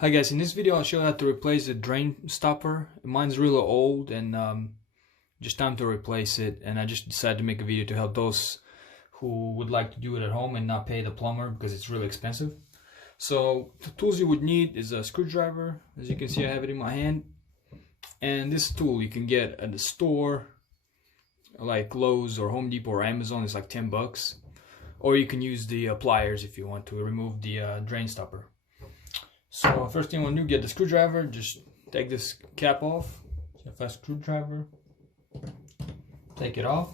Hi guys, in this video I'll show you how to replace the drain stopper. Mine's really old and just time to replace it, and I just decided to make a video to help those who would like to do it at home and not pay the plumber because it's really expensive. So the tools you would need is a screwdriver. As you can see, I have it in my hand, and this tool you can get at the store like Lowe's or Home Depot or Amazon. It's like 10 bucks, or you can use the pliers if you want to remove the drain stopper. So first thing you want to do, get the screwdriver. Just take this cap off. Get a screwdriver. Take it off.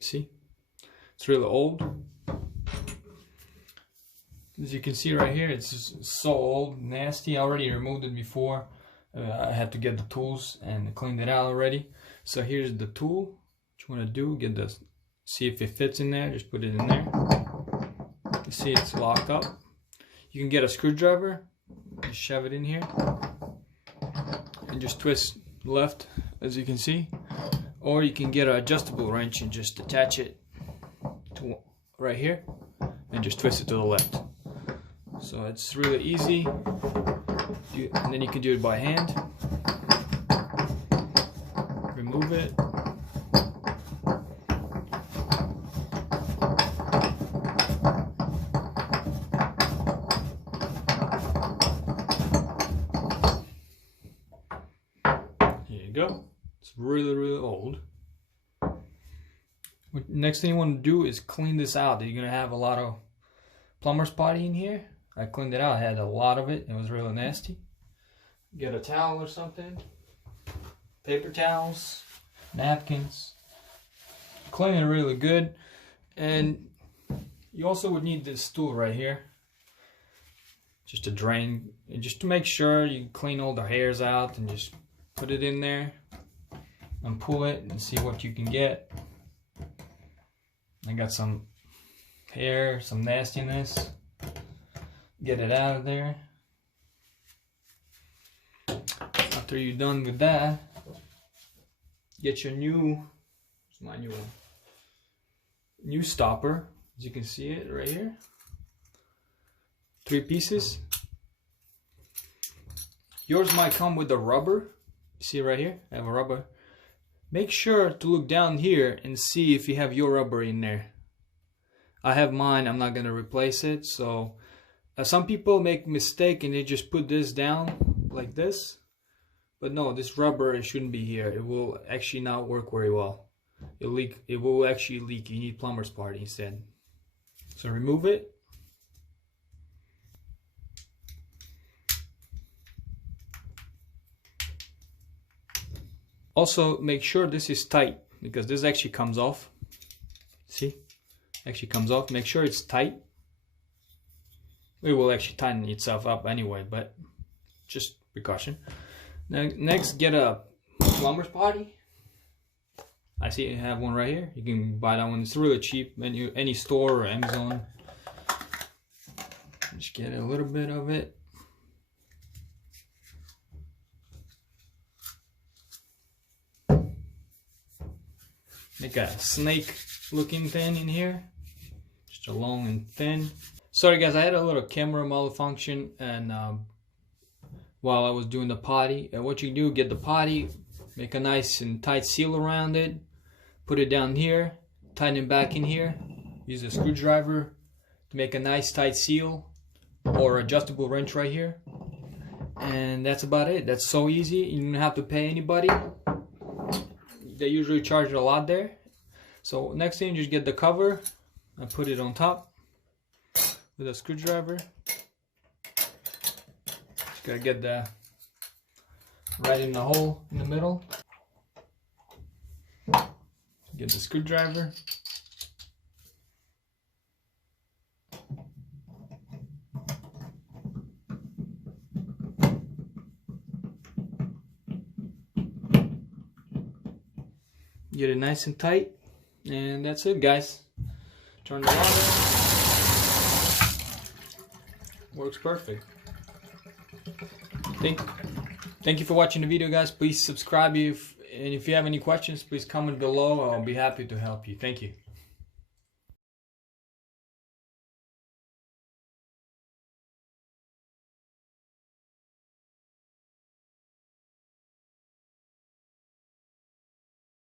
See, it's really old. As you can see right here, it's just so old, nasty. I already removed it before. I had to get the tools and cleaned it out already. So here's the tool. What you want to do, get the, see if it fits in there. Just put it in there. You see it's locked up. You can get a screwdriver, just shove it in here, and just twist left, as you can see. Or you can get an adjustable wrench and just attach it to right here and just twist it to the left. So it's really easy, and then you can do it by hand. Remove it. Here you go. It's really old. Next thing you want to do is clean this out. You're gonna have a lot of plumber's potty in here. I cleaned it out. I had a lot of it. It was really nasty. Get a towel or something. Paper towels, napkins. Clean it really good. And you also would need this tool right here. Just to drain, just to make sure you clean all the hairs out, and just put it in there and pull it and see what you can get. I got some hair, some nastiness. Get it out of there. After you're done with that, get your new, it's my new one, new stopper. As you can see it right here. 3 pieces. Yours might come with a rubber. You see right here, I have a rubber. Make sure to look down here and see if you have your rubber in there. I have mine. I'm not gonna replace it. So some people make a mistake and they just put this down like this, but no, this rubber, it shouldn't be here. It will actually not work very well. It will actually leak. You need plumber's part instead. So remove it. Also make sure this is tight, because this actually comes off. See, actually comes off. Make sure it's tight. It will actually tighten itself up anyway, but just precaution. Now, next, get a plumber's potty. I see you have one right here. You can buy that one. It's really cheap. Any store or Amazon. Just get a little bit of it. Make a snake looking thing in here. Just a long and thin. Sorry guys, I had a little camera malfunction, and while I was doing the potty. And what you do, get the potty, make a nice and tight seal around it, put it down here, tighten it back in here, use a screwdriver to make a nice tight seal, or adjustable wrench right here. And that's about it. That's so easy. You don't have to pay anybody. They usually charge a lot there. So next thing, just get the cover and put it on top with a screwdriver. Just gotta get the right in the hole in the middle. Get the screwdriver. Get it nice and tight, and that's it, guys. Turn it on. Works perfect. Thank you for watching the video, guys. Please subscribe, and if you have any questions, please comment below. I'll be happy to help you. Thank you.